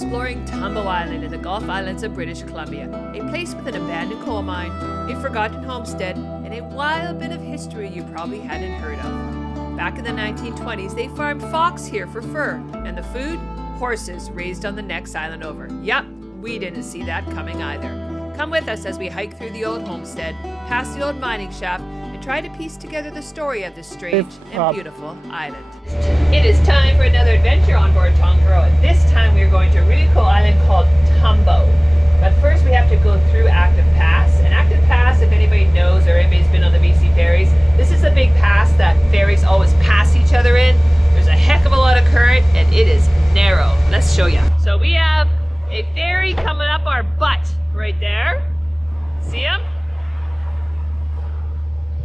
exploring Tumbo Island in the Gulf Islands of British Columbia, a place with an abandoned coal mine, a forgotten homestead, and a wild bit of history you probably hadn't heard of. Back in the 1920s, they farmed fox here for fur, and the food? Horses raised on the next island over. Yup, we didn't see that coming either. Come with us as we hike through the old homestead, past the old mining shaft, and try to piece together the story of this strange and beautiful island. It is time for another adventure on board Tongariro, and this time we are going to a really cool island called Tumbo. But first we have to go through Active Pass. And Active Pass, if anybody knows or anybody's been on the BC ferries, this is a big pass that ferries always pass each other in. There's a heck of a lot of current and it is narrow. Let's show you. So we have a ferry coming up our butt right there. See him?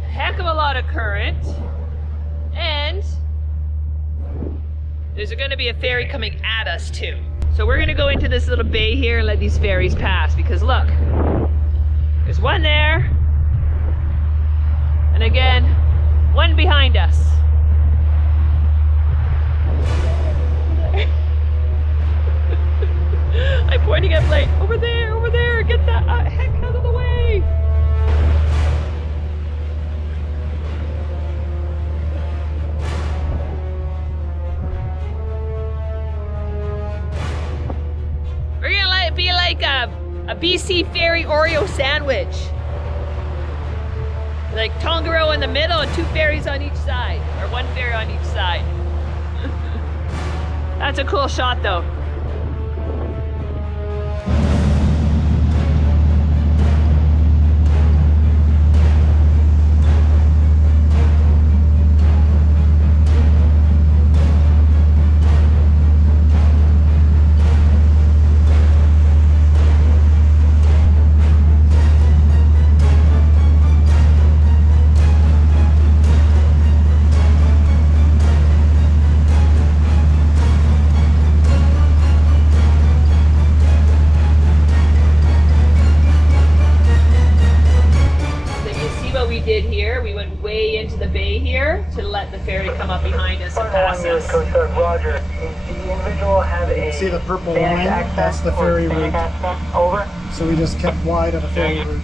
Heck of a lot of current, and there's going to be a ferry coming at us too. So we're going to go into this little bay here and let these ferries pass, because look, there's one there, and again, one behind us. I'm pointing at like, over there, get that heck out of the way. We're gonna let it be like a BC ferry Oreo sandwich. Like Tongariro in the middle and two ferries on each side. Or one ferry on each side. That's a cool shot though. To let the ferry come up behind us and pass us. Roger. The individual have a see the purple line? That's the ferry route. Over. So we just kept wide of the ferry route.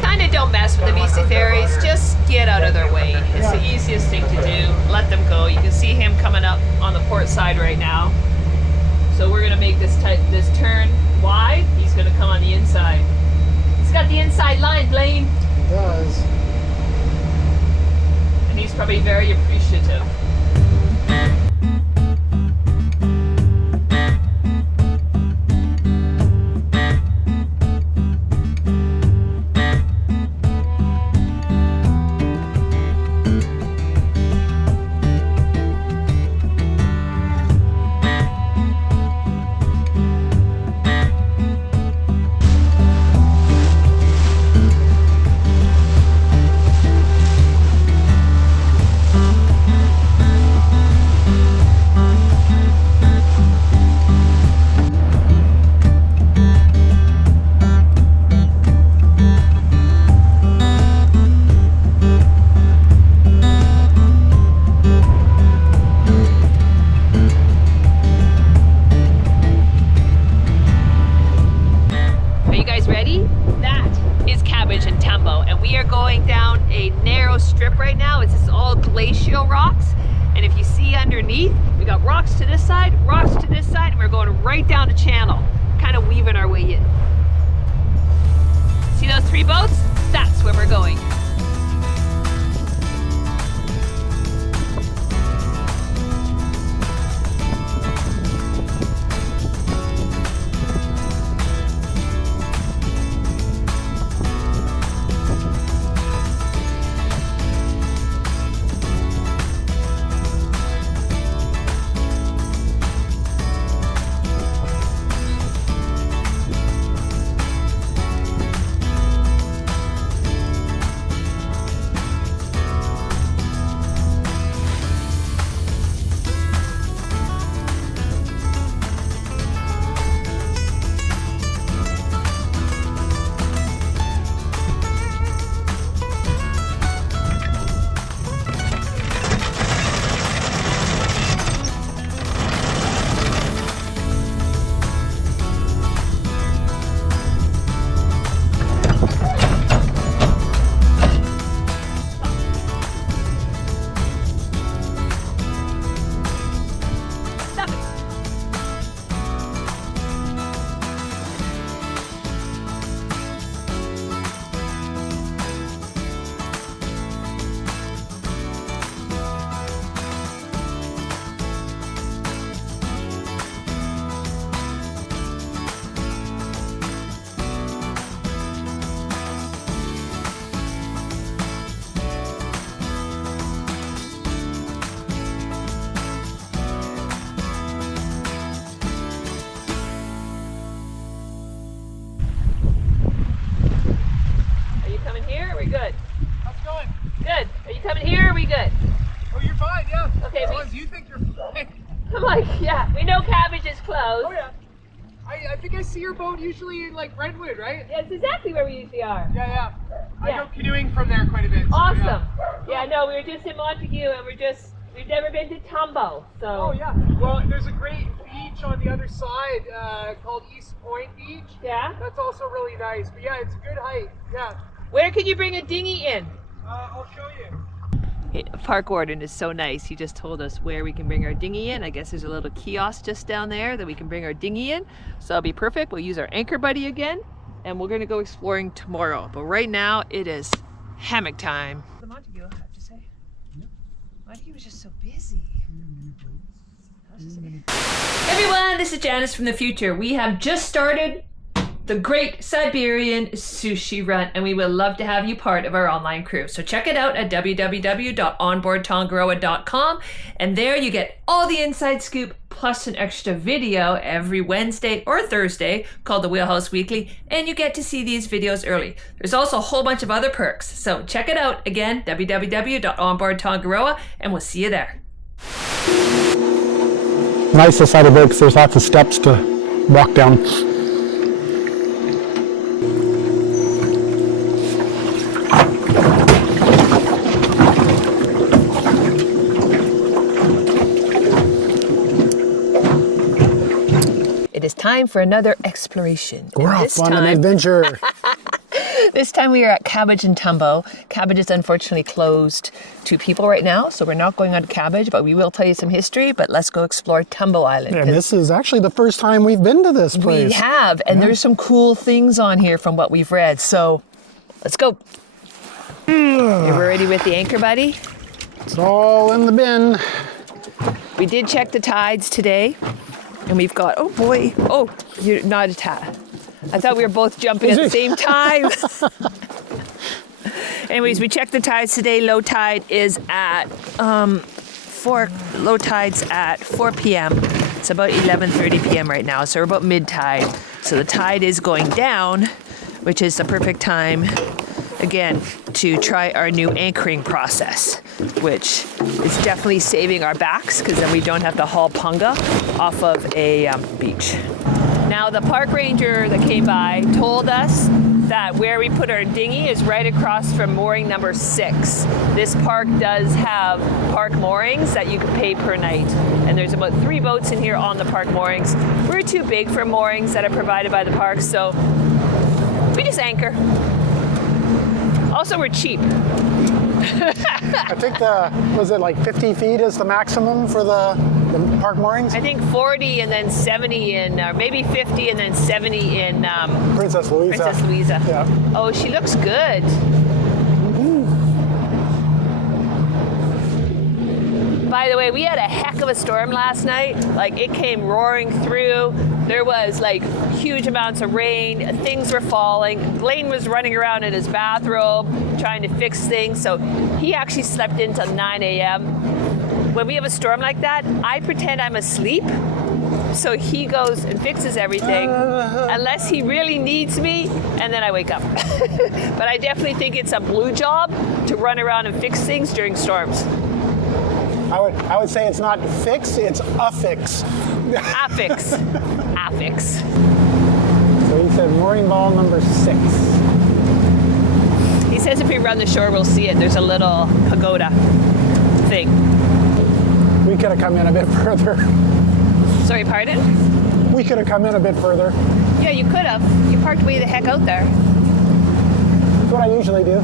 Kinda don't mess with the BC ferries, just get out of their way. It's the easiest thing to do. Let them go. You can see him coming up on the port side right now. So we're gonna make this turn wide. He's gonna come on the inside. He's got the inside line, Blaine. It does. And he's probably very appreciative. Right now it's just all glacial rocks, and if you see underneath, we got rocks to this side, rocks to this side, and we're going right down the channel, kind of weaving our way in. See those three boats? That's where we're going. I'm like, yeah, we know cabbage is closed. Oh yeah. I think I see your boat usually in like Redwood, right? Yeah, it's exactly where we usually are. Yeah. I Yeah. go canoeing from there quite a bit. So, Awesome. yeah. Yeah, no, we were just in Montague and we've never been to Tumbo, so. Oh yeah. Well, there's a great beach on the other side called East Point Beach. Yeah? That's also really nice. But yeah, it's a good hike. Yeah. Where can you bring a dinghy in? I'll show you. Park warden is so nice. He just told us where we can bring our dinghy in. I guess there's a little kiosk just down there that we can bring our dinghy in. So that'll be perfect. We'll use our anchor buddy again and we're gonna go exploring tomorrow. But right now it is hammock time. The Montague, I have to say. Montague was just so busy. Everyone, this is Janice from the future. We have just started the Great Siberian Sushi Run, and we would love to have you part of our online crew. So check it out at www.onboardtongaroa.com, and there you get all the inside scoop plus an extra video every Wednesday or Thursday called the Wheelhouse Weekly, and you get to see these videos early. There's also a whole bunch of other perks, so check it out again, www.onboardtongaroa, and we'll see you there. Nice the side of it because there's lots of steps to walk down. It is time for another exploration. We're off on an adventure. This time we are at Cabbage and Tumbo. Cabbage is unfortunately closed to people right now, so we're not going on to Cabbage, but we will tell you some history. But let's go explore Tumbo Island. And this is actually the first time we've been to this place. We have, and there's some cool things on here from what we've read. So let's go. You ready with the anchor buddy? It's all in the bin. We did check the tides today, and we've got, oh boy, oh, you're not a tide. I thought we were both jumping at the same time. Anyways, we checked the tides today. Low tide is at low tide's at 4 p.m. It's about 11:30 p.m. right now, so we're about mid tide. So the tide is going down, which is the perfect time again to try our new anchoring process, which is definitely saving our backs because then we don't have to haul punga off of a beach. Now the park ranger that came by told us that where we put our dinghy is right across from mooring number 6. This park does have park moorings that you can pay per night. And there's about 3 boats in here on the park moorings. We're too big for moorings that are provided by the park, so we just anchor. Also, we're cheap. I think was it like 50 feet is the maximum for the park moorings? I think 40 and then 70 in, or maybe 50 and then 70 in Princess Louisa. Princess Louisa. Yeah. Oh, she looks good. By the way, we had a heck of a storm last night. Like, it came roaring through. There was like huge amounts of rain. Things were falling. Blaine was running around in his bathrobe trying to fix things. So he actually slept until 9 a.m. When we have a storm like that, I pretend I'm asleep. So he goes and fixes everything unless he really needs me, and then I wake up. But I definitely think it's a blue job to run around and fix things during storms. I would say it's not fix, it's affix. Affix. Affix. So he said mooring ball number 6. He says if we run the shore, we'll see it. There's a little pagoda thing. We could have come in a bit further. Sorry, pardon? We could have come in a bit further. Yeah, you could have. You parked way the heck out there. That's what I usually do.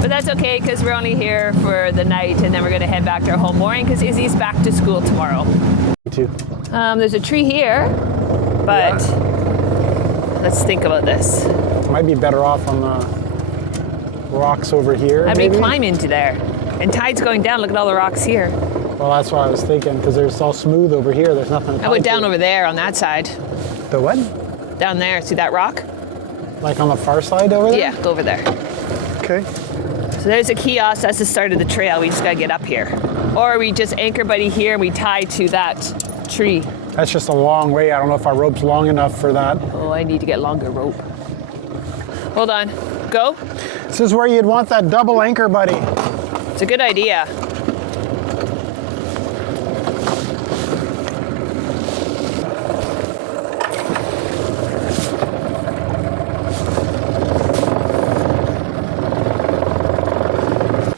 But that's okay, because we're only here for the night, and then we're going to head back to our home mooring, because Izzy's back to school tomorrow. Me too. There's a tree here, but let's think about this. Might be better off on the rocks over here. How do maybe? we climb into there? And tide's going down. Look at all the rocks here. Well, that's what I was thinking, because there's all smooth over here. There's nothing. I went down over there on that side. The what? Down there. See that rock? Like on the far side over there? Yeah, go over there. Okay. So there's a kiosk. That's the start of the trail. We just got to get up here. Or we just anchor buddy here and we tie to that tree. That's just a long way. I don't know if our rope's long enough for that. Oh, I need to get longer rope. Hold on. Go. This is where you'd want that double anchor buddy. It's a good idea.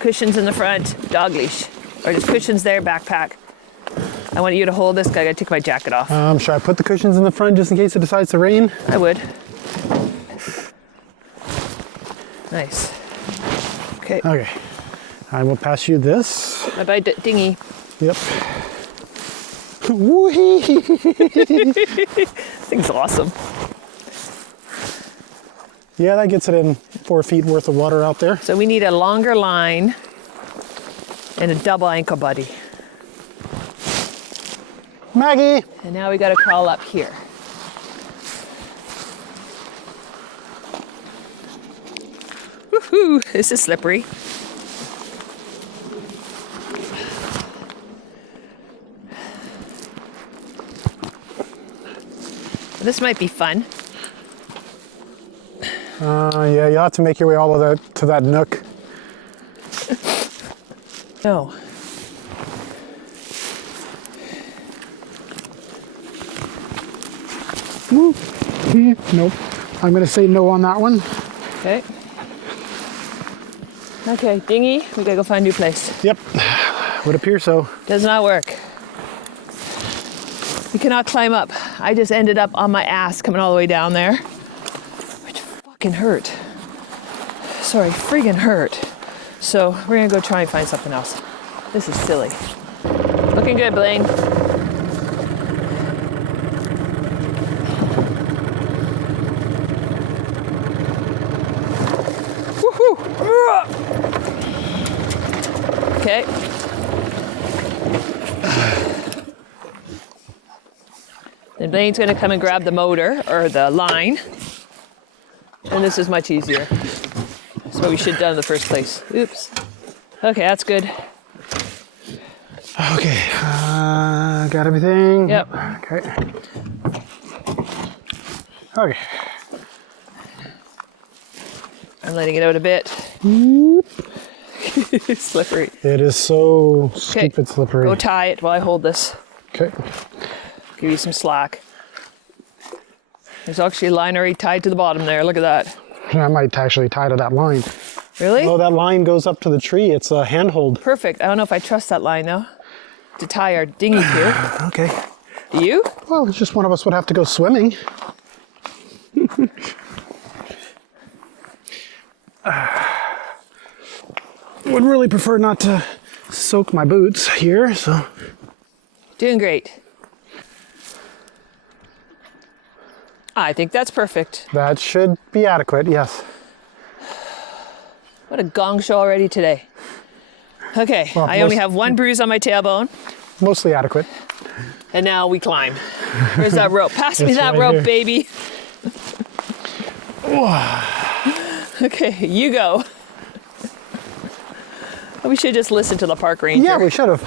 cushions in the front, dog leash. Or just cushions there, backpack. I want you to hold this, 'cause I gotta take my jacket off. Should I put the cushions in the front just in case it decides to rain? I would. Nice. Okay. Okay. I will pass you this. Bye-bye, dinghy. Yep. Woo-hee. Thing's awesome. Yeah, that gets it in 4 feet worth of water out there. So we need a longer line and a double ankle buddy. Maggie! And now we gotta crawl up here. Woohoo! This is slippery. This might be fun. Yeah, you'll have to make your way all of that to that nook. No. Woo. Nope. I'm gonna say no on that one. Okay. Okay, dinghy, we gotta go find a new place. Yep. Would appear so. Does not work. We cannot climb up. I just ended up on my ass coming all the way down there, which fucking hurt. Sorry, friggin' hurt. So we're gonna go try and find something else. This is silly. Looking good, Blaine. Woohoo! Okay. Then Blaine's gonna come and grab the motor or the line. And this is much easier. That's what we should have done in the first place. Oops. Okay, that's good. Okay. Got everything? Yep. Okay. Okay. I'm letting it out a bit. It's slippery. It is so Okay, stupid slippery. go tie it while I hold this. Okay. Give you some slack. There's actually a line already tied to the bottom there. Look at that. I might actually tie to that line. Really? Oh, that line goes up to the tree. It's a handhold. Perfect. I don't know if I trust that line though, to tie our dinghy to. Okay. Do you? Well, it's just one of us would have to go swimming. Would really prefer not to soak my boots here, so. Doing great. I think that's perfect. That should be adequate, yes. What a gong show already today. Okay, Well, I only have one bruise on my tailbone, Mostly adequate. and now we climb. Where's that rope? Pass me It's that right rope, here. baby. Okay, you go. We should just listen to the park ranger. Yeah, we should have.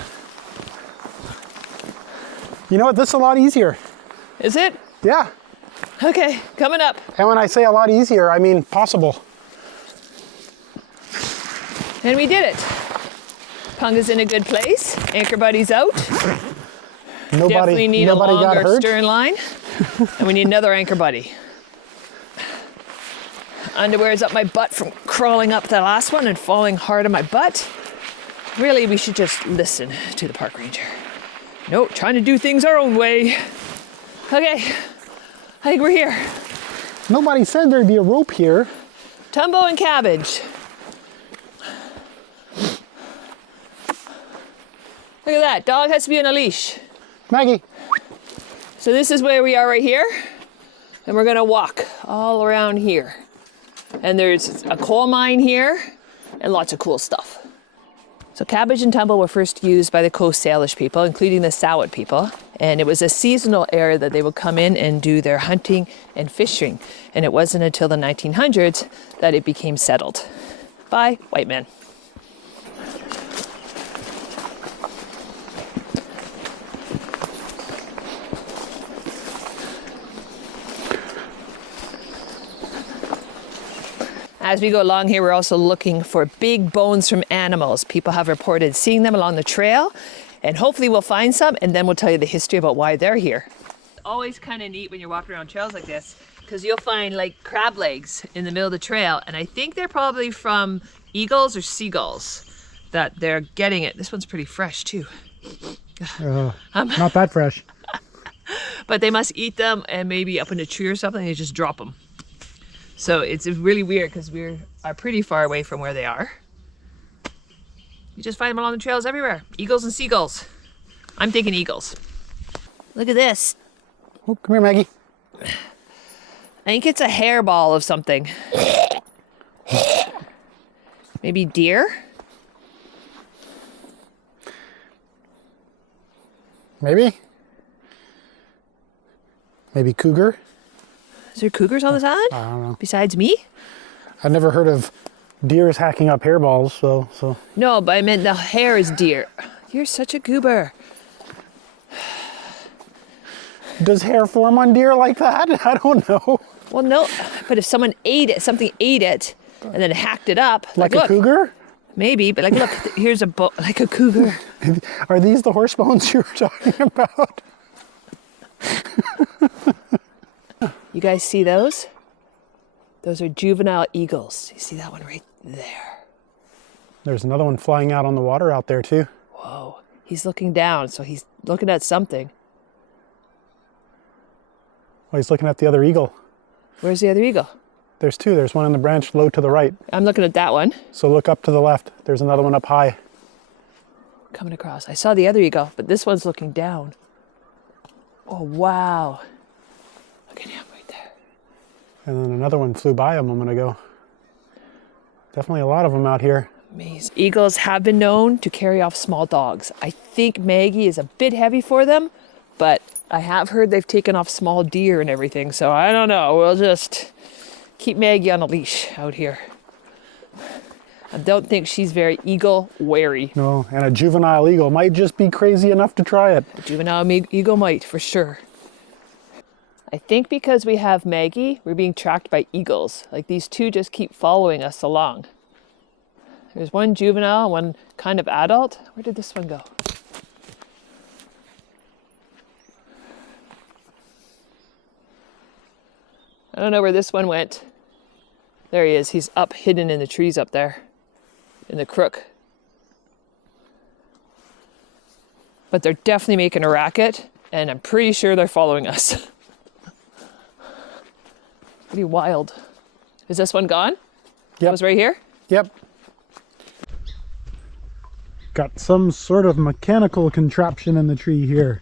You know what? This is a lot easier. Is it? Yeah. Okay, coming up. And when I say a lot easier, I mean possible. And we did it. Punga's in a good place. Anchor buddy's out. Definitely need a nobody got longer hurt. stern line. And we need another anchor buddy. Underwear's up my butt from crawling up the last one and falling hard on my butt. Really, we should just listen to the park ranger. No, trying to do things our own way. Okay, I think we're here. Nobody said there'd be a rope here. Tumbo and cabbage. Look at that, dog has to be on a leash. Maggie. So this is where we are right here. And we're gonna walk all around here. And there's a coal mine here and lots of cool stuff. So cabbage and tumble were first used by the Coast Salish people, including the Sawat people. And it was a seasonal area that they would come in and do their hunting and fishing. And it wasn't until the 1900s that it became settled by white men. As we go along here, we're also looking for big bones from animals. People have reported seeing them along the trail, and hopefully we'll find some, and then we'll tell you the history about why they're here. It's always kind of neat when you're walking around trails like this, because you'll find like crab legs in the middle of the trail, and I think they're probably from eagles or seagulls. that they're getting it. This one's pretty fresh too. Not that fresh. But they must eat them and maybe up in a tree or something, they just drop them. So it's really weird because we are pretty far away from where they are. You just find them along the trails everywhere. Eagles and seagulls. I'm thinking eagles. Look at this. Oh, come here, Maggie. I think it's a hairball of something. Maybe deer? Maybe. Maybe cougar. Is there cougars on this island? I don't know. Besides me? I've never heard of deers hacking up hairballs, so. No, but I meant the hair is deer. You're such a goober. Does hair form on deer like that? I don't know. Well, no, but if someone ate it, something ate it, and then hacked it up. Like a look, cougar? Maybe, but like, look, here's a like a cougar. Are these the horse bones you were talking about? You guys see those? Those are juvenile eagles. You see that one right there? There's another one flying out on the water out there too. Whoa, he's looking down, so he's looking at something. Oh, he's looking at the other eagle. Where's the other eagle? There's two. There's one on the branch low to the right. I'm looking at that one. So look up to the left. There's another one up high. Coming across. I saw the other eagle, but this one's looking down. Oh, wow. Look at him right there. And then another one flew by a moment ago. Definitely a lot of them out here. Amazing. Eagles have been known to carry off small dogs. I think Maggie is a bit heavy for them, but I have heard they've taken off small deer and everything, so I don't know. We'll just keep Maggie on a leash out here. I don't think she's very eagle wary. No, and a juvenile eagle might just be crazy enough to try it. A juvenile eagle might, for sure. I think because we have Maggie, we're being tracked by eagles. Like these two just keep following us along. There's one juvenile, one kind of adult. Where did this one go? I don't know where this one went. There he is. He's up, hidden in the trees up there, in the crook. But they're definitely making a racket, and I'm pretty sure they're following us. Pretty wild. Is this one gone? Yep. That was right here? Yep. Got some sort of mechanical contraption in the tree here.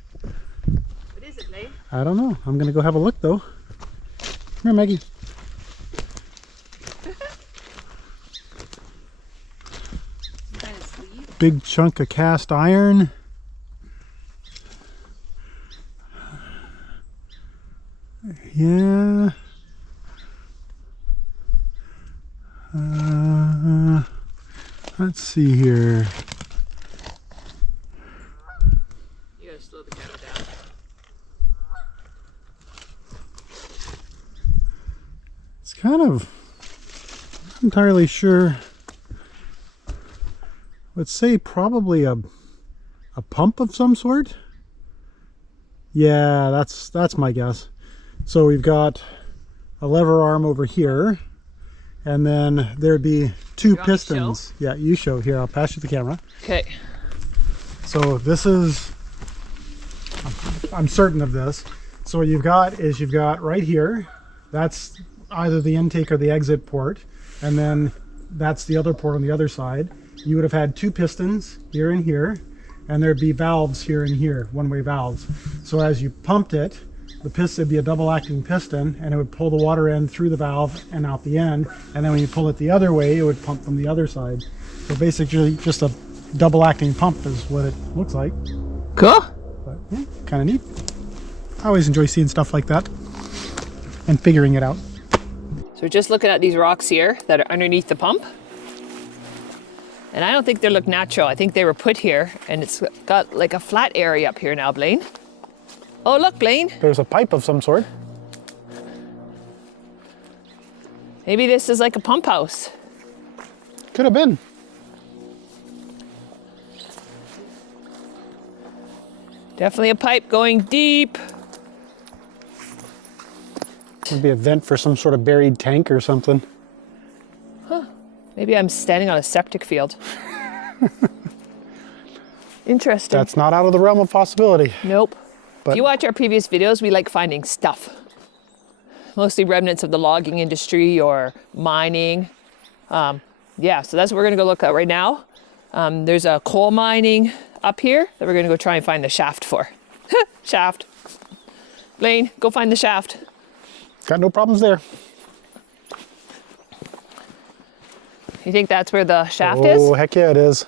What is it, Lane? I don't know. I'm gonna go have a look though. Come here, Maggie. Kind of sleeve? Big chunk of cast iron. Yeah. Let's see here. You gotta slow the camera down. It's kind of, not entirely sure. Let's say probably a pump of some sort. Yeah, that's my guess. So we've got a lever arm over here, and then there'd be two pistons. Yeah, you show here. I'll pass you the camera. Okay. So this is, I'm certain of this. So what you've got is you've got right here, that's either the intake or the exit port, and then that's the other port on the other side. You would have had two pistons here and here, and there'd be valves here and here, one-way valves. So as you pumped it, the piston would be a double-acting piston, and it would pull the water in through the valve and out the end, and then when you pull it the other way, it would pump from the other side. So basically just a double-acting pump is what it looks like. Cool. But yeah, kind of neat. I always enjoy seeing stuff like that and figuring it out. So we're just looking at these rocks here that are underneath the pump. And I don't think they look natural. I think they were put here, and it's got like a flat area up here now, Blaine. Oh, look, Blaine. There's a pipe of some sort. Maybe this is like a pump house. Could have been. Definitely a pipe going deep. Could be a vent for some sort of buried tank or something. Maybe I'm standing on a septic field. Interesting. That's not out of the realm of possibility. Nope. But- If you watch our previous videos, we like finding stuff. Mostly remnants of the logging industry or mining. Yeah, so that's what we're gonna go look at right now. There's a coal mining up here that we're gonna go try and find the shaft for. Shaft. Blaine, go find the shaft. Got no problems there. You think that's where the shaft is? Oh, heck yeah, it is.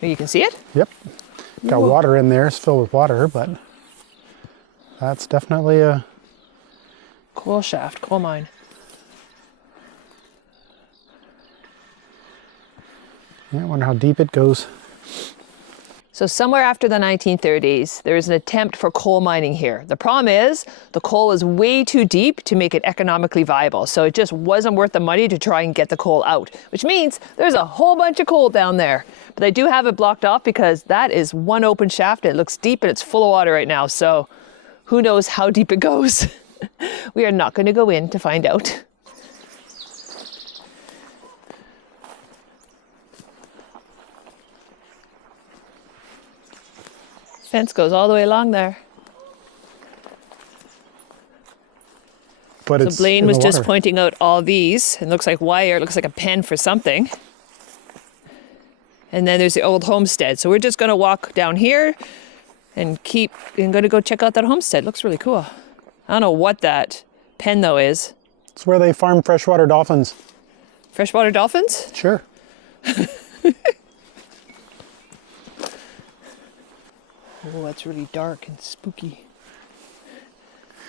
You can see it? Yep. Got Whoa. water in there. It's filled with water, but that's definitely a... Coal shaft, coal mine. Yeah, I wonder how deep it goes. So somewhere after the 1930s, there was an attempt for coal mining here. The problem is the coal is way too deep to make it economically viable. So it just wasn't worth the money to try and get the coal out, which means there's a whole bunch of coal down there. But they do have it blocked off because that is one open shaft. It looks deep and it's full of water right now. So who knows how deep it goes? We are not going to go in to find out. Fence goes all the way along there. But So it's Blaine in was the just water. pointing out all these. It looks like wire. It looks like a pen for something. And then there's the old homestead. So we're just going to walk down here and I'm going to go check out that homestead. Looks really cool. I don't know what that pen though is. It's where they farm freshwater dolphins. Freshwater dolphins? Sure. Oh, that's really dark and spooky.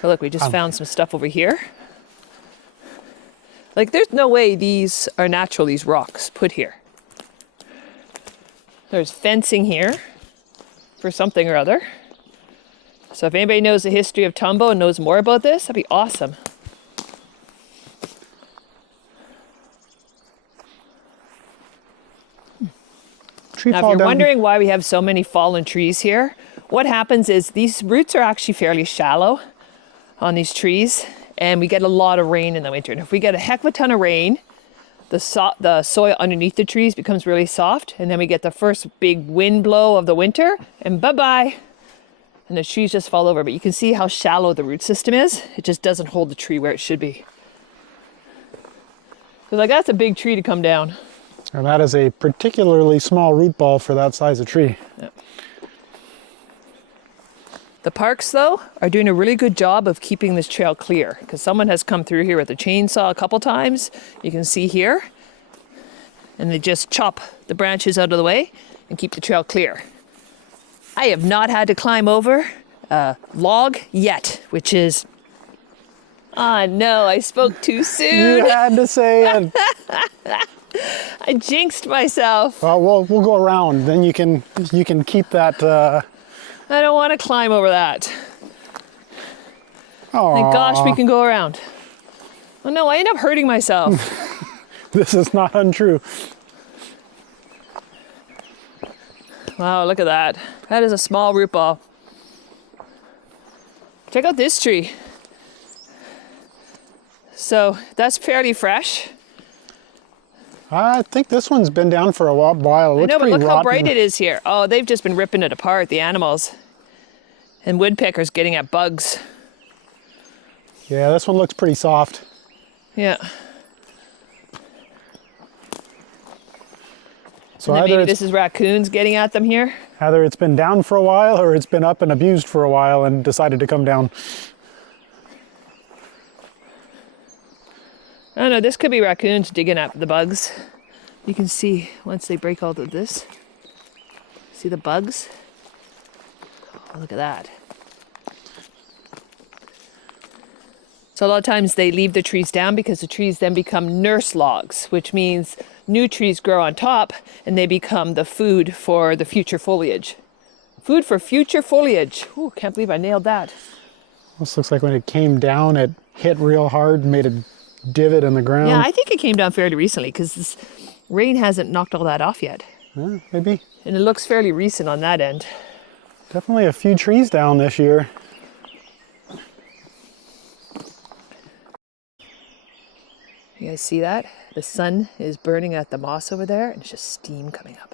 Oh, look, we just found some stuff over here. Like, there's no way these are natural, these rocks put here. There's fencing here for something or other. So if anybody knows the history of Tumbo and knows more about this, that'd be awesome. Tree Now, fall if you're down. wondering why we have so many fallen trees here, what happens is these roots are actually fairly shallow on these trees, and we get a lot of rain in the winter. And if we get a heck of a ton of rain, the soil underneath the trees becomes really soft, and then we get the first big wind blow of the winter, and bye-bye. And the trees just fall over. But you can see how shallow the root system is. It just doesn't hold the tree where it should be. So like, that's a big tree to come down. And that is a particularly small root ball for that size of tree. Yep. The parks, though, are doing a really good job of keeping this trail clear because someone has come through here with a chainsaw a couple times. You can see here. And they just chop the branches out of the way and keep the trail clear. I have not had to climb over a log yet, which is... Ah, no, I spoke too soon. You had to say it. I jinxed myself. Well, we'll go around. Then you can keep that. I don't want to climb over that. Oh, Thank gosh we can go around. Oh no, I end up hurting myself. this is not untrue. Wow, look at that. That is a small root ball. Check out this tree. So that's fairly fresh. I think this one's been down for a while. It I looks know, but pretty look how rotten. bright it is here. Oh, they've just been ripping it apart, the animals. And woodpeckers getting at bugs. Yeah, this one looks pretty soft. Yeah. So And then either maybe this is raccoons getting at them here. either it's been down for a while or it's been up and abused for a while and decided to come down. I don't know, this could be raccoons digging at the bugs. You can see once they break all of this. See the bugs? Oh, look at that. So a lot of times they leave the trees down because the trees then become nurse logs, which means new trees grow on top and they become the food for the future foliage. Food for future foliage. Ooh, can't believe I nailed that. This looks like when it came down, it hit real hard and made a divot in the ground. Yeah, I think it came down fairly recently because this rain hasn't knocked all that off yet. Maybe. And it looks fairly recent on that end. Definitely a few trees down this year. You guys see that? The sun is burning at the moss over there, and it's just steam coming up.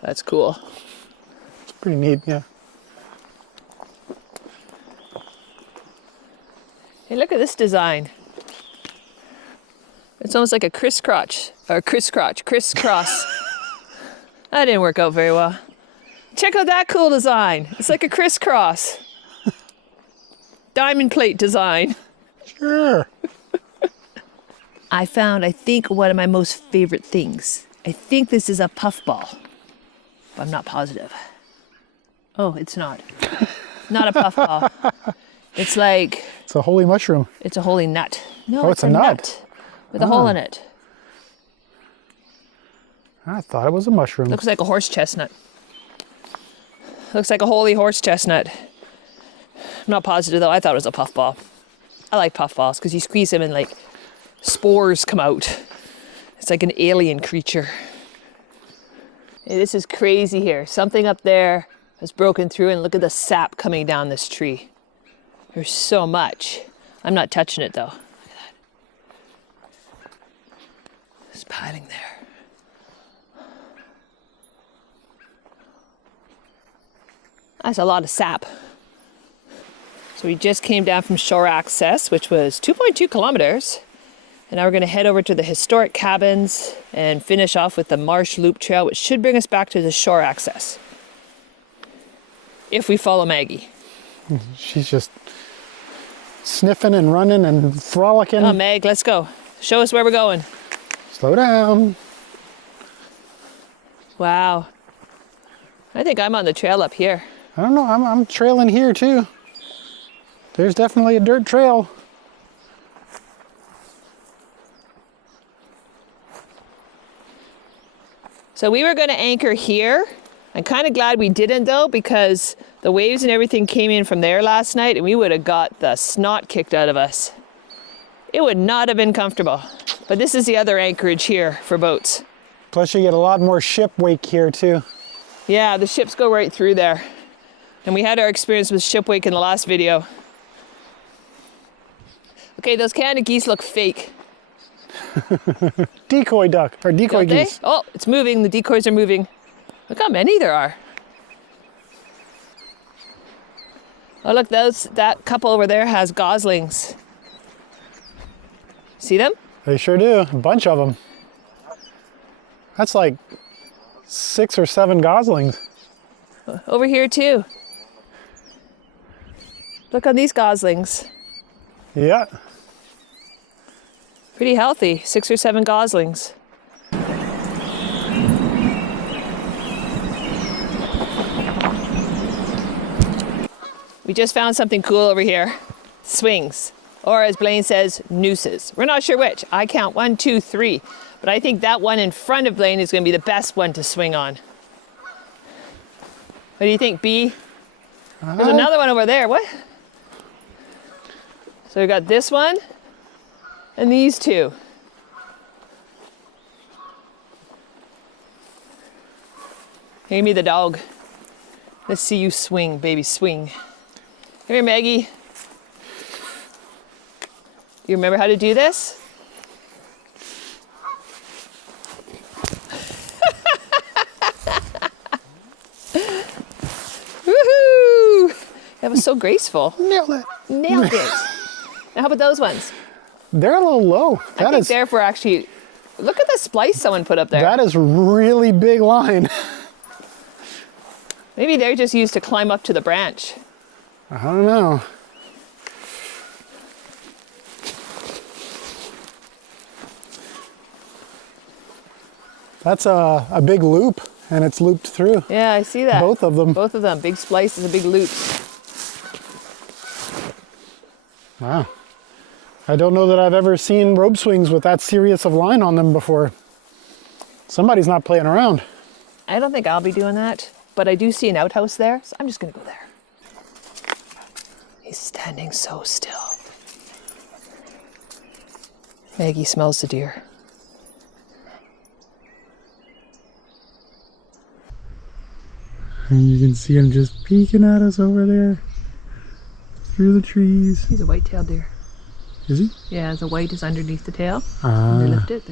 That's cool. It's pretty neat, yeah. Hey, look at this design. It's almost like a crisscross. That didn't work out very well. Check out that cool design. It's like a crisscross. Diamond plate design. Sure. I found, I think, one of my most favorite things. I think this is a puffball, but I'm not positive. Oh, it's not. Not a puffball. It's like... It's a holy mushroom. It's a holy nut. No, Oh, it's a nut. with a hole in it. I thought it was a mushroom. Looks like a horse chestnut. Looks like a holy horse chestnut. I'm not positive though. I thought it was a puffball. I like puffballs because you squeeze them and like spores come out. It's like an alien creature. Hey, this is crazy here. Something up there has broken through, and look at the sap coming down this tree. There's so much. I'm not touching it though. Look at that. It's piling there. That's a lot of sap. So we just came down from shore access, which was 2.2 kilometers. And now we're going to head over to the historic cabins and finish off with the Marsh Loop Trail, which should bring us back to the shore access. If we follow Maggie. She's just sniffing and running and frolicking. Oh, Meg, let's go. Show us where we're going. Slow down. Wow. I think I'm on the trail up here. I don't know, I'm trailing here too. There's definitely a dirt trail. So we were going to anchor here. I'm kind of glad we didn't though, because the waves and everything came in from there last night and we would have got the snot kicked out of us. It would not have been comfortable. But this is the other anchorage here for boats. Plus you get a lot more ship wake here too. Yeah, the ships go right through there. And we had our experience with ship wake in the last video. Okay, those Canada geese look fake. Decoy duck, or decoy geese. Oh, it's moving, the decoys are moving. Look how many there are. Oh look, that couple over there has goslings. See them? They sure do, a bunch of them. That's like 6 or 7 goslings. Over here too. Look on these goslings. Yeah. Pretty healthy, 6 or 7 goslings. We just found something cool over here. Swings, or as Blaine says, nooses. We're not sure which. I count 1, 2, 3, but I think that one in front of Blaine is going to be the best one to swing on. What do you think, B? There's another one over there. What? So we got this one and these two. Give me the dog. Let's see you swing, baby, swing. Come here, Maggie. You remember how to do this? Woohoo! That was so graceful. Nailed it. Nailed it. Now, how about those ones? They're a little low. I think they're for actually, look at the splice someone put up there. That is really big line. Maybe they're just used to climb up to the branch. I don't know. That's a big loop, and it's looped through. Yeah, I see that. Both of them. Both of them. Big splice is a big loop. Wow. I don't know that I've ever seen rope swings with that serious of line on them before. Somebody's not playing around. I don't think I'll be doing that, but I do see an outhouse there, so I'm just going to go there. He's standing so still. Maggie smells the deer. And you can see him just peeking at us over there through the trees. He's a white-tailed deer. Is he? Yeah, the white is underneath the tail. They lift it.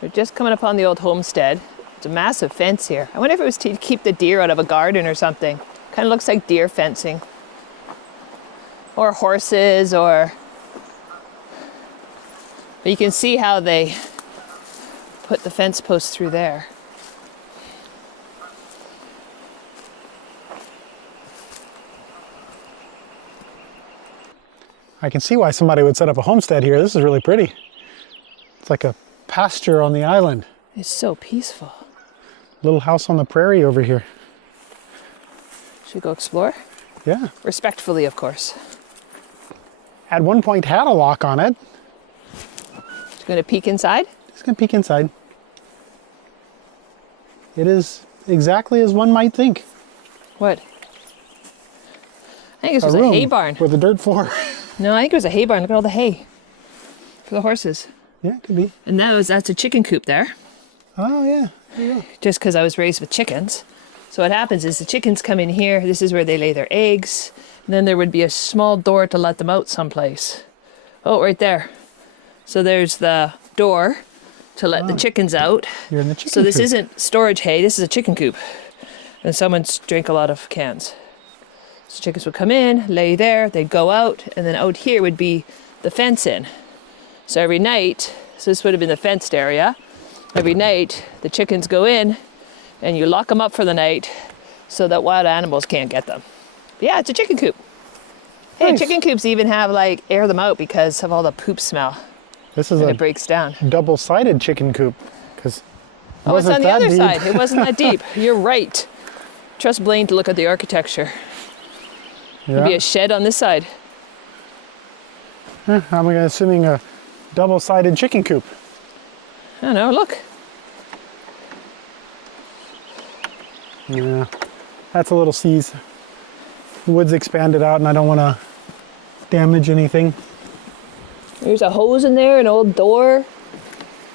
They're just coming upon the old homestead. It's a massive fence here. I wonder if it was to keep the deer out of a garden or something. Kind of looks like deer fencing. Or horses, or... But you can see how they put the fence posts through there. I can see why somebody would set up a homestead here. This is really pretty. It's like a pasture on the island. It's so peaceful. Little house on the prairie over here. Should we go explore? Yeah. Respectfully, of course. At one point had a lock on it. Just going to peek inside? Just gonna peek inside. It is exactly as one might think. What? I think this was a hay barn. With a dirt floor. No, I think it was a hay barn. Look at all the hay for the horses. Yeah, could be. And that's a chicken coop there. Oh yeah, there you go. Just because I was raised with chickens. So what happens is the chickens come in here. This is where they lay their eggs. And then there would be a small door to let them out someplace. Oh, right there. So there's the door to let the chickens out. You're in the chicken So this coop. isn't storage hay. This is a chicken coop. And someone's drank a lot of cans. So chickens would come in, lay there, they'd go out, and then out here would be the fence in. So every night, so this would have been the fenced area. Every night, the chickens go in, and you lock them up for the night so that wild animals can't get them. But yeah, it's a chicken coop. Hey, Nice. chicken coops even have air them out because of all the poop smell. This is And a it breaks down. double-sided chicken coop. Because Oh, it's on the other side. It wasn't that deep. You're right. Trust Blaine to look at the architecture. There'd be a shed on this side. I'm assuming a double-sided chicken coop. I don't know, look. Yeah, that's a little seized. The wood's expanded out and I don't want to damage anything. There's a hose in there, an old door.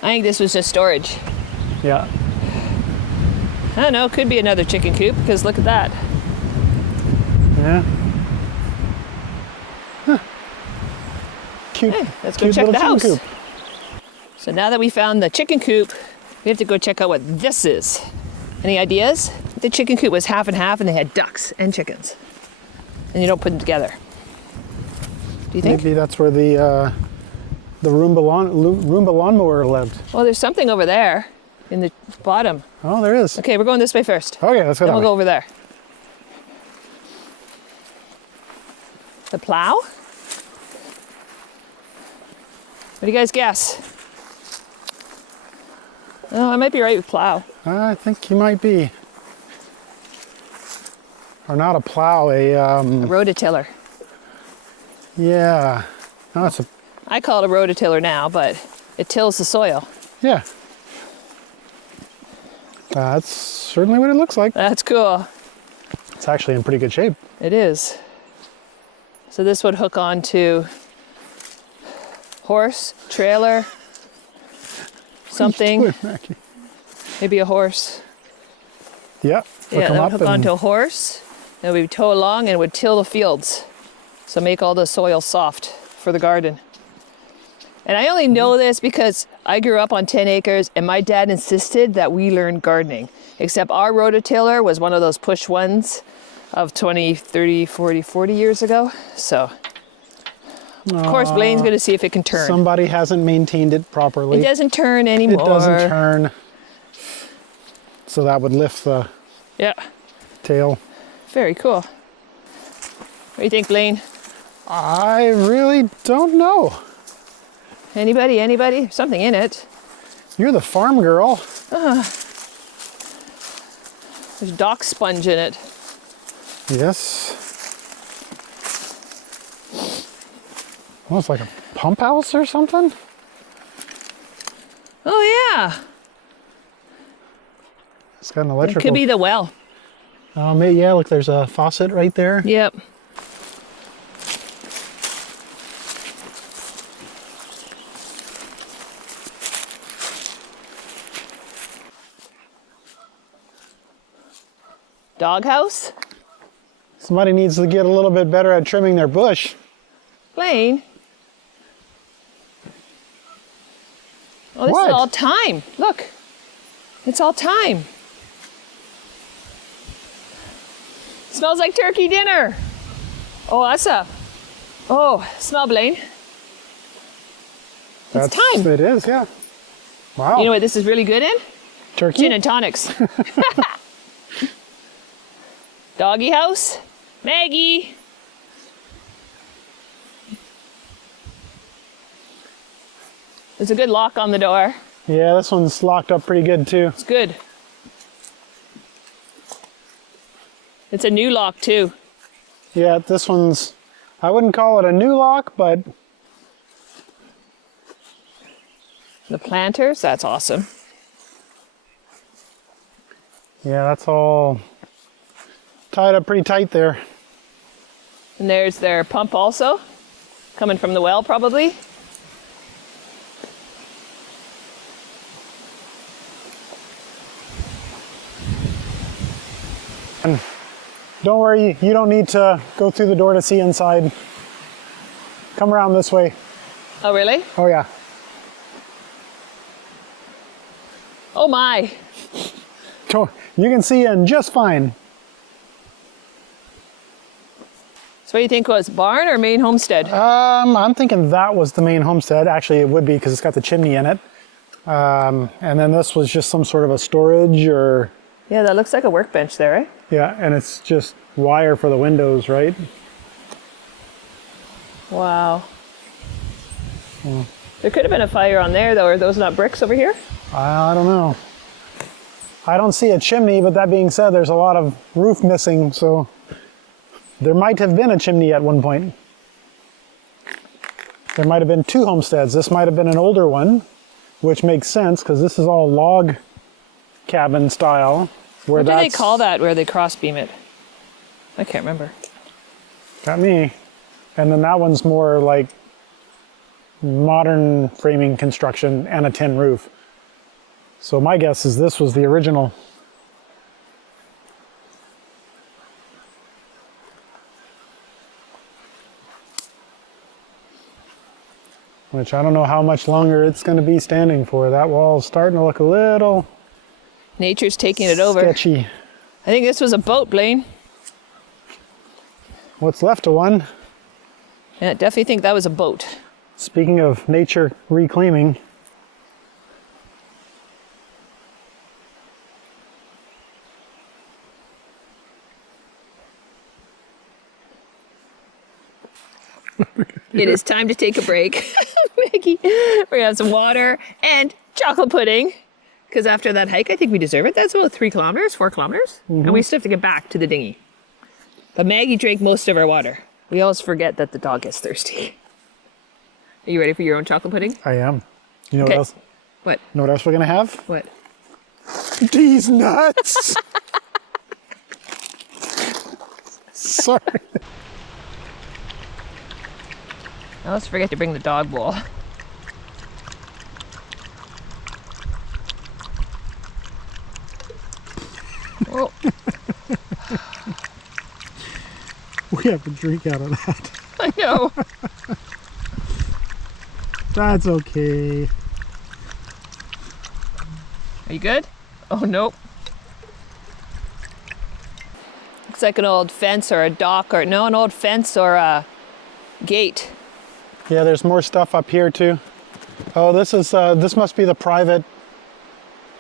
I think this was just storage. Yeah. I don't know, could be another chicken coop because look at that. Yeah. Huh. Cute. Hey, let's go cute check the little house. chicken coop. So now that we found the chicken coop, we have to go check out what this is. Any ideas? The chicken coop was half and half and they had ducks and chickens. And you don't put them together. Do you think? Maybe that's where the Roomba lawnmower lived. Well, there's something over there in the bottom. Oh, there is. Okay, we're going this way first. Okay, let's go Then that we'll go way. over there. The plow? What do you guys guess? Oh, I might be right with plow. I think you might be. Or not a plow, A rototiller. yeah. No, it's a, I call it a rototiller now, but it tills the soil. yeah. That's certainly what it looks like. That's cool. It's actually in pretty good shape. It is. So this would hook on to horse, trailer, something. Maybe a horse. Yep. Yeah, that would hook onto a horse. Then we would tow along and it would till the fields. So make all the soil soft for the garden. And I only know this because I grew up on 10 acres and my dad insisted that we learn gardening. Except our rototiller was one of those push ones of 20, 30, 40 years ago. So, of course, Blaine's going to see if it can turn. Somebody hasn't maintained it properly. It doesn't turn anymore. It doesn't turn. So that would lift the Yeah, tail. very cool. What do you think, Blaine? I really don't know. Anybody? Anybody? Something in it. You're the farm girl. There's dock sponge in it. Yes. Almost like a pump house or something. Oh yeah, It's got an it electrical. could be the well. Yeah, look, there's a faucet right there. Yep. Doghouse? Somebody needs to get a little bit better at trimming their bush. Blaine, Oh, this What? is all thyme. Look. It's all thyme. Smells like turkey dinner. Oh, that's a... Oh, smell, Blaine. It's thyme. It is, yeah. Wow. You know what this is really good in? Turkey? Gin and tonics. Doggy house. Maggie. There's a good lock on the door. Yeah, this one's locked up pretty good too. It's good. It's a new lock too. Yeah, this one's, I wouldn't call it a new lock, but The planters, that's awesome. yeah, that's all tied up pretty tight there. And there's their pump also, coming from the well probably. And don't worry, you don't need to go through the door to see inside. Come around this way. Oh really? Oh yeah. Oh my. So you can see in just fine. So what do you think was barn or main homestead? I'm thinking that was the main homestead. Actually, it would be because it's got the chimney in it. And then this was just some sort of a storage or... Yeah, that looks like a workbench there, right? Yeah, and it's just wire for the windows, right? Wow. There could have been a fire on there though. Are those not bricks over here? I don't know. I don't see a chimney, but that being said, there's a lot of roof missing, so there might have been a chimney at one point. There might have been two homesteads. This might have been an older one, which makes sense because this is all log cabin style. What do they call that where they cross beam it? I can't remember. Got me. And then that one's more like modern framing construction and a tin roof. So my guess is this was the original. Which I don't know how much longer it's going to be standing for. That wall's starting to look a little Nature's taking it over. sketchy. I think this was a boat, Blaine. What's left of one. Yeah, definitely think that was a boat. Speaking of nature reclaiming, It is time to take a break. Maggie, we're gonna have some water and chocolate pudding. Because after that hike, I think we deserve it. That's about 3 kilometers, 4 kilometers. And we still have to get back to the dinghy. But Maggie drank most of our water. We always forget that the dog gets thirsty. Are you ready for your own chocolate pudding? I am. You know Okay. what else? What? Know what else we're gonna have? What? These nuts. Sorry. I always forget to bring the dog bowl. Oh, We have to drink out of that. I know. That's okay. Are you good? Oh, nope. Looks like an old fence or a dock or, no, an old fence or a gate. Yeah, there's more stuff up here too. Oh, this is this must be the private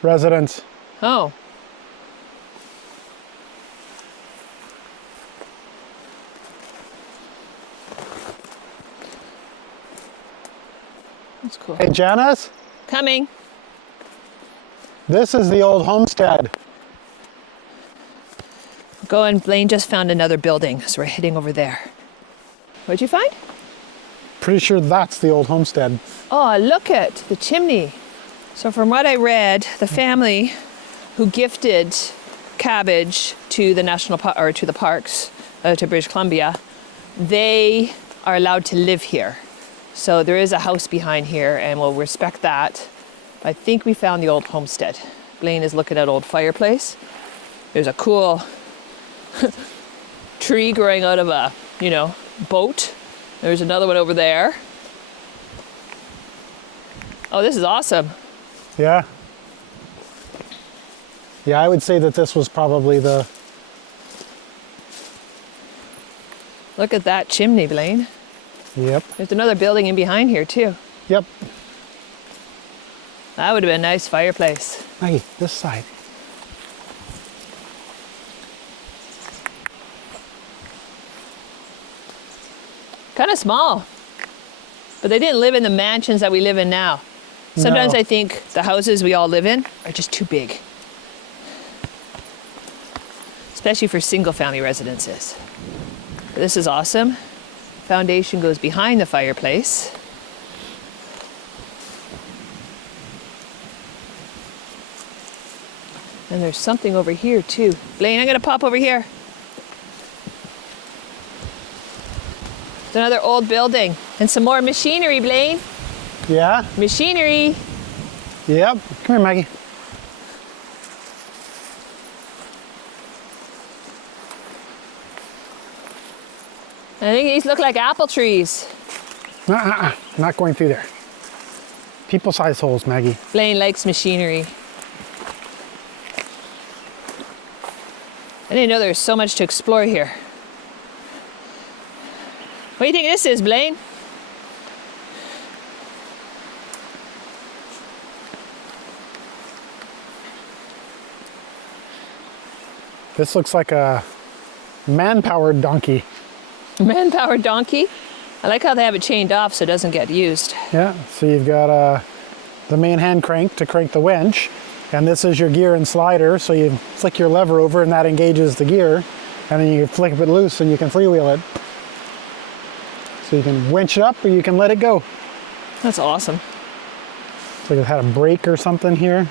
residence. Oh. That's cool. Hey, Janice, Coming. this is the old homestead. Go and Blaine just found another building, so we're heading over there. What'd you find? Pretty sure that's the old homestead. Oh, look at the chimney. So from what I read, the family who gifted cabbage to the or to the parks, to British Columbia, they are allowed to live here. So there is a house behind here and we'll respect that. I think we found the old homestead. Blaine is looking at old fireplace. There's a cool tree growing out of a, boat. There's another one over there. Oh, this is awesome. Yeah. Yeah, I would say that this was probably the... Look at that chimney, Blaine. Yep. There's another building in behind here too. Yep. That would have been a nice fireplace. Maggie, this side. Kind of small. But they didn't live in the mansions that we live in now. Sometimes No. I think the houses we all live in are just too big. Especially for single family residences. But this is awesome. Foundation goes behind the fireplace. And there's something over here too. Blaine, I'm gonna pop over here. There's another old building and some more machinery, Blaine. Yeah? Machinery. Yep. Come here, Maggie. I think these look like apple trees. Not going through there. People-sized holes, Maggie. Blaine likes machinery. I didn't know there was so much to explore here. What do you think this is, Blaine? This looks like a man-powered donkey. Man-powered donkey. I like how they have it chained off so it doesn't get used. Yeah, so you've got the main hand crank to crank the winch, and this is your gear and slider, so you flick your lever over and that engages the gear, and then you flick it loose and you can freewheel it. So you can winch it up or you can let it go. That's awesome. So it had a brake or something here.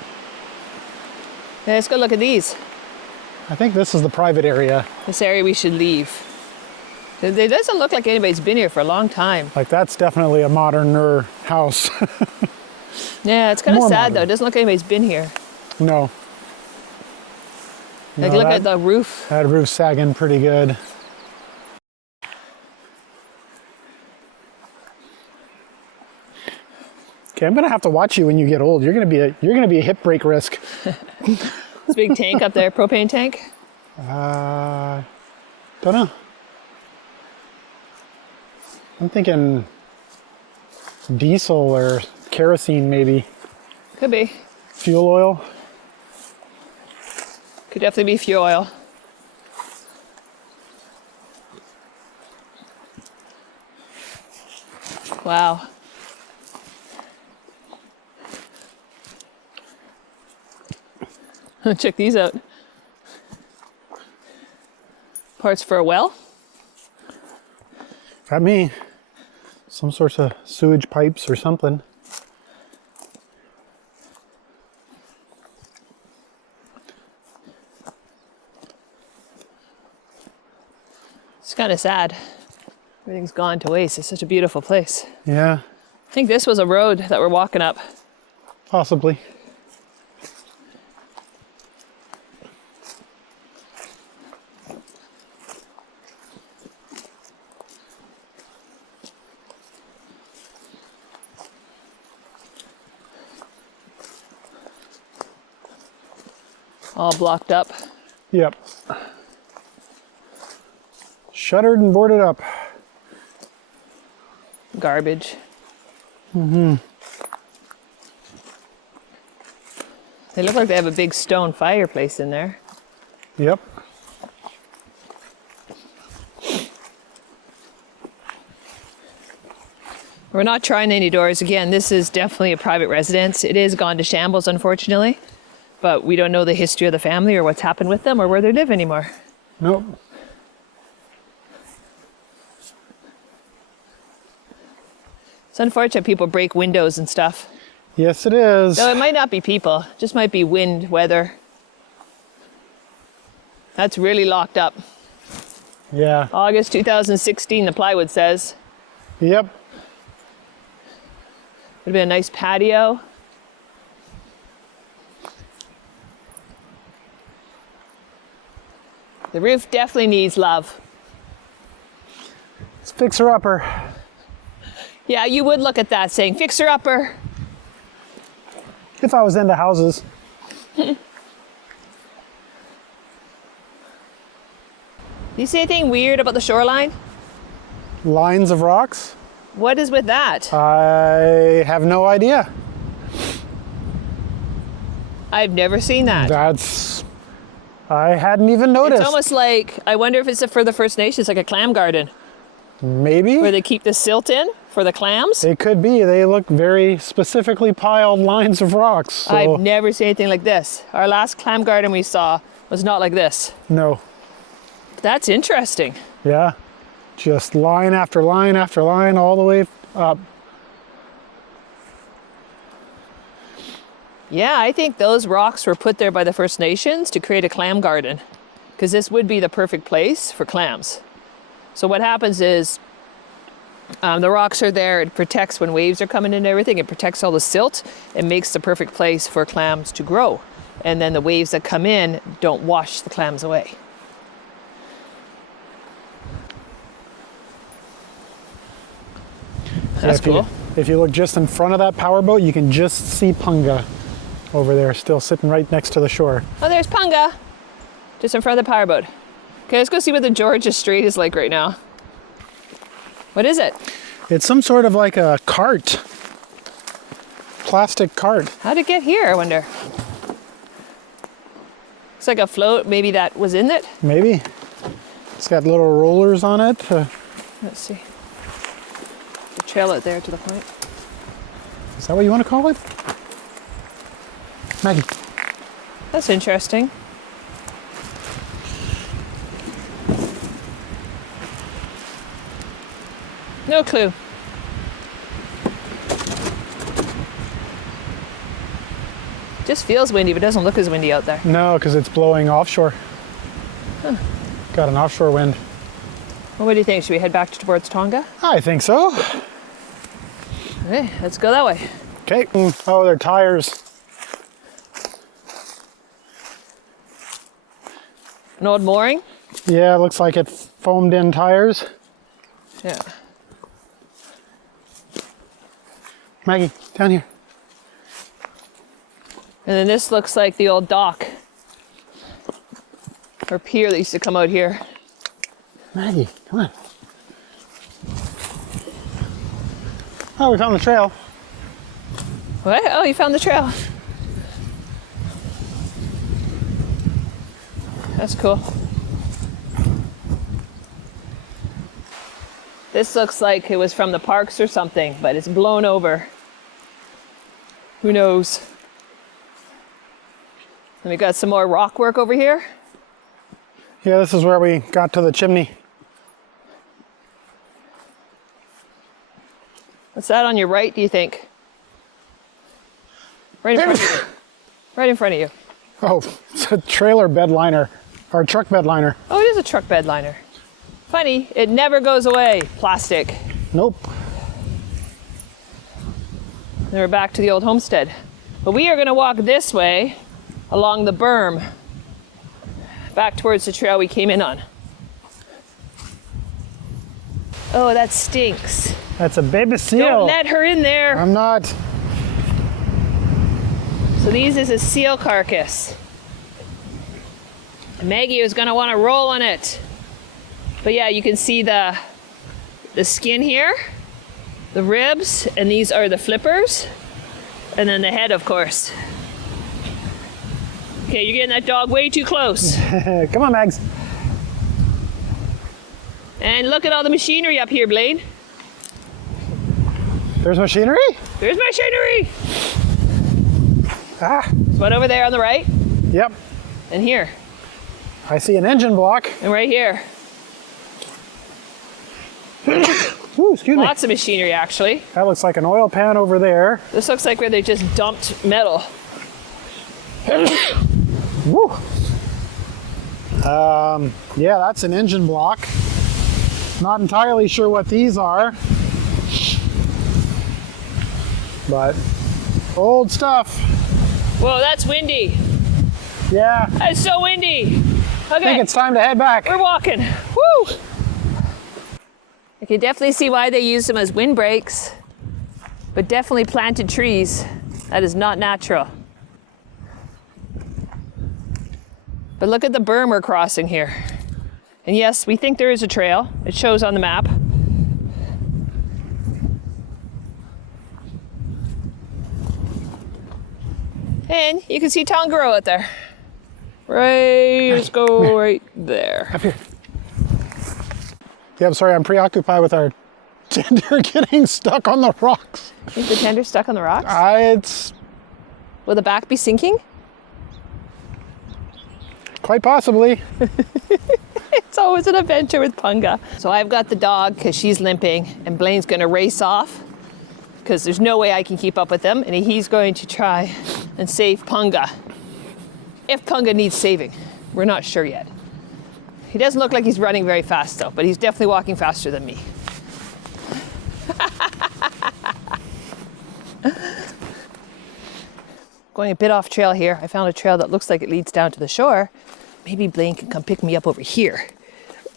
Yeah, let's go look at these. I think this is the private area. This area we should leave. It doesn't look like anybody's been here for a long time. Like that's definitely a moderner house. Yeah, it's kind of More sad though. modern. It doesn't look like anybody's been here. No. Like No, look at the roof. That roof's sagging pretty good. Okay, I'm gonna have to watch you when you get old. You're gonna be a hip break risk. This big tank up there, propane tank. Don't know. I'm thinking diesel or kerosene maybe. Could be. Fuel oil. Could definitely be fuel oil. Wow. Check these out. Parts for a well. Got me. Some sorts of sewage pipes or something. It's kind of sad. Everything's gone to waste. It's such a beautiful place. Yeah, I think this was a road that we're walking up. possibly. All blocked up. Yep. Shuttered and boarded up. Garbage. Mm-hmm. They look like they have a big stone fireplace in there. Yep. We're not trying any doors. Again, this is definitely a private residence. It is gone to shambles, unfortunately. But we don't know the history of the family or what's happened with them or where they live anymore. Nope. It's unfortunate people break windows and stuff. Yes, it is. No, it might not be people. It just might be wind, weather. That's really locked up. Yeah. August 2016, the plywood says. Yep. Would have been a nice patio. The roof definitely needs love. It's fixer-upper. Yeah, you would look at that saying, fixer-upper. If I was into houses. Do you see anything weird about the shoreline? Lines of rocks? What is with that? I have no idea. I've never seen that. I hadn't even noticed. It's almost like, I wonder if it's for the First Nations, like a clam garden, Maybe. where they keep the silt in for the clams. It could be. They look very specifically piled lines of rocks. So I've never seen anything like this. Our last clam garden we saw was not like this. no. That's interesting. Yeah. Just line after line after line all the way up. Yeah, I think those rocks were put there by the First Nations to create a clam garden, because this would be the perfect place for clams. So what happens is the rocks are there. It protects when waves are coming in and everything. It protects all the silt. It makes the perfect place for clams to grow. And then the waves that come in don't wash the clams away. That's cool. If you look just in front of that powerboat, you can just see Punga over there, still sitting right next to the shore. Oh, there's Punga, just in front of the powerboat. Okay, let's go see what the Georgia Strait is like right now. What is it? It's some sort of like a cart. Plastic cart. How'd it get here, I wonder? It's like a float, maybe that was in it? Maybe. It's got little rollers on it. Let's see. The trail out there to the point. Is that what you want to call it? Maggie. That's interesting. No clue. Just feels windy, but doesn't look as windy out there. No, because it's blowing offshore. Huh. Got an offshore wind. Well, what do you think? Should we head back towards Tonga? I think so. Okay, let's go that way. Okay. Oh, they're tires. An old mooring? Yeah, it looks like it foamed in tires. Yeah. Maggie, down here. And then this looks like the old dock or pier that used to come out here. Maggie, come on. Oh, we found the trail. What? Oh, you found the trail. That's cool. This looks like it was from the parks or something, but it's blown over. Who knows? And we got some more rock work over here. Yeah, this is where we got to the chimney. What's that on your right, do you think? Right in front of you. Right in front of you. Oh, it's a trailer bed liner, or truck bed liner. Oh, it is a truck bed liner. Funny, it never goes away. Plastic. Nope. Then we're back to the old homestead. But we are going to walk this way along the berm back towards the trail we came in on. Oh, that stinks. That's a baby seal. Don't let her in there. I'm not. So these is a seal carcass. Maggie is going to want to roll on it. But yeah, you can see the skin here, the ribs, and these are the flippers, and then the head, of course. Okay, you're getting that dog way too close. Come on, Mags. And look at all the machinery up here, Blaine. There's machinery? There's machinery! Ah, There's one over there on the right, yep. and here, I see an engine block. and right here. Ooh, excuse me. Lots of machinery, actually. That looks like an oil pan over there. This looks like where they just dumped metal. Woo. Yeah, that's an engine block. Not entirely sure what these are, but old stuff. Whoa, that's windy. Yeah, That's so windy. I Okay, think it's time to head back. we're walking. Woo! I can definitely see why they use them as windbreaks, but definitely planted trees. That is not natural. But look at the berm we're crossing here. And yes, we think there is a trail. It shows on the map. And you can see Tongaro out there. Right, let's go right there. Up here. Yeah, I'm sorry, I'm preoccupied with our tender getting stuck on the rocks. Is the tender stuck on the rocks? It's Will the back be sinking? quite possibly. It's always an adventure with Punga. So I've got the dog because she's limping, and Blaine's gonna race off because there's no way I can keep up with him, and he's going to try and save Punga. If Punga needs saving, we're not sure yet. He doesn't look like he's running very fast though, but he's definitely walking faster than me. Going a bit off trail here. I found a trail that looks like it leads down to the shore. Maybe Blaine can come pick me up over here.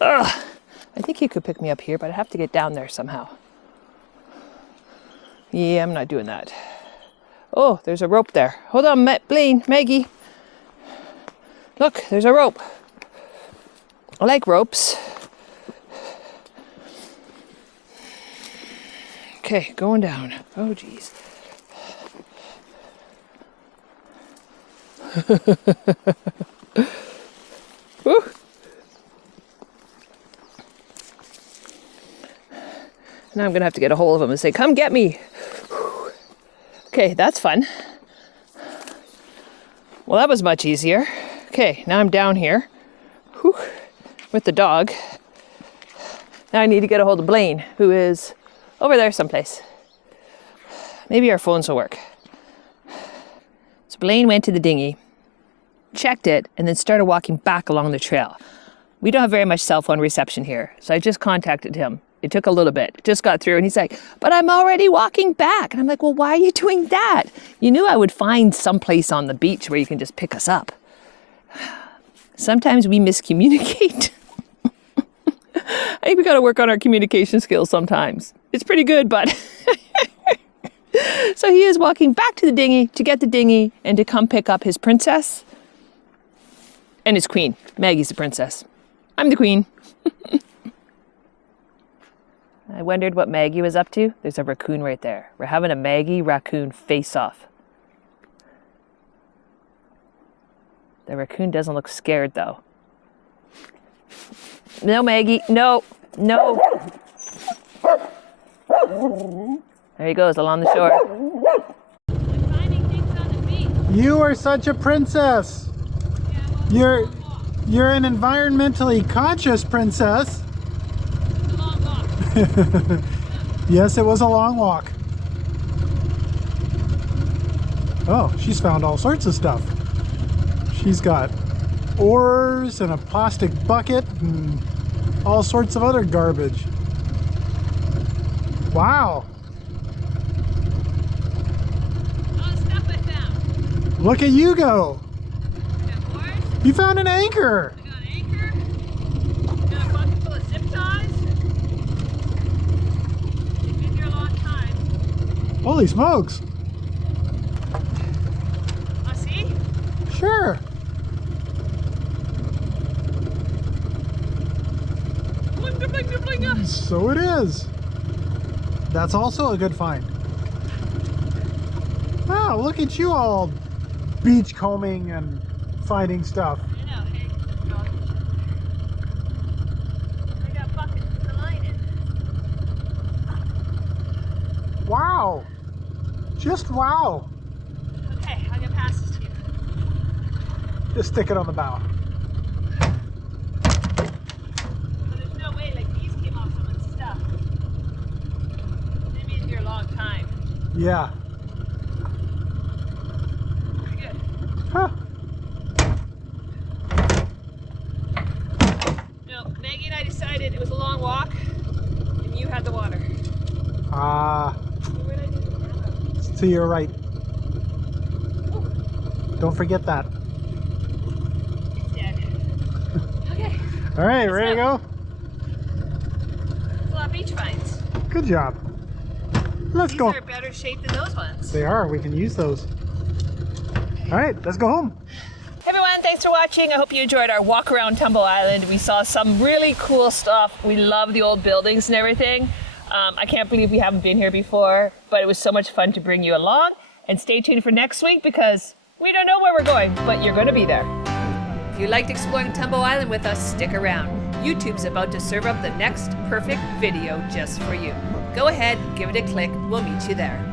Ugh. I think he could pick me up here, but I have to get down there somehow. Yeah, I'm not doing that. Oh, there's a rope there. Hold on, Blaine, Maggie. Look, there's a rope. I like ropes. Okay, going down. Oh, geez. Woo. Now I'm gonna have to get a hold of him and say, "Come get me." Okay, that's fun. Well, that was much easier. Okay, now I'm down here. Whew. With the dog. Now I need to get a hold of Blaine, who is over there someplace. Maybe our phones will work. So Blaine went to the dinghy, checked it, and then started walking back along the trail. We don't have very much cell phone reception here, so I just contacted him. It took a little bit, just got through, and he's like, "But I'm already walking back." And I'm like, "Well, why are you doing that? You knew I would find someplace on the beach where you can just pick us up." Sometimes we miscommunicate. I think we got to work on our communication skills sometimes. It's pretty good, but... So he is walking back to the dinghy to get the dinghy and to come pick up his princess and his queen. Maggie's the princess. I'm the queen. I wondered what Maggie was up to. There's a raccoon right there. We're having a Maggie raccoon face-off. The raccoon doesn't look scared, though. No, Maggie. No. No. There he goes along the shore. I'm finding things on the beach. You are such a princess. Yeah, You're an environmentally conscious princess. it's a long walk. Yes, it was a long walk. Oh, she's found all sorts of stuff. She's got oars and a plastic bucket and all sorts of other garbage. Wow. Oh, stuff I found. Look at you go. Got oars. You found an anchor. I got an anchor. Got a bucket full of zip ties. They've been here a long time. Holy smokes. See? Sure. Blinga, blinga, blinga. So it is. That's also a good find. Wow, look at you all beach combing and finding stuff. I know, hey, dog. I got buckets with the line in. Wow. Just wow. Okay, I'm gonna pass this to you. Just stick it on the bow. But there's no way, like, these came off someone's stuff. They've been here a long time. Yeah. Pretty good. Huh. No, Maggie and I decided it was a long walk, and you had the water. Ah, Where did I do the camera? to your right. Don't forget that. It's dead. Okay, All right, ready to go? it's a lot of beach finds. Good job. Let's go. These are better shape than those ones. They are. We can use those. All right, let's go home. Hey everyone, thanks for watching. I hope you enjoyed our walk around Tumbo Island. We saw some really cool stuff. We love the old buildings and everything. I can't believe we haven't been here before, but it was so much fun to bring you along. And stay tuned for next week because we don't know where we're going, but you're going to be there. If you liked exploring Tumbo Island with us, stick around. YouTube's about to serve up the next perfect video just for you. Go ahead, give it a click. We'll meet you there.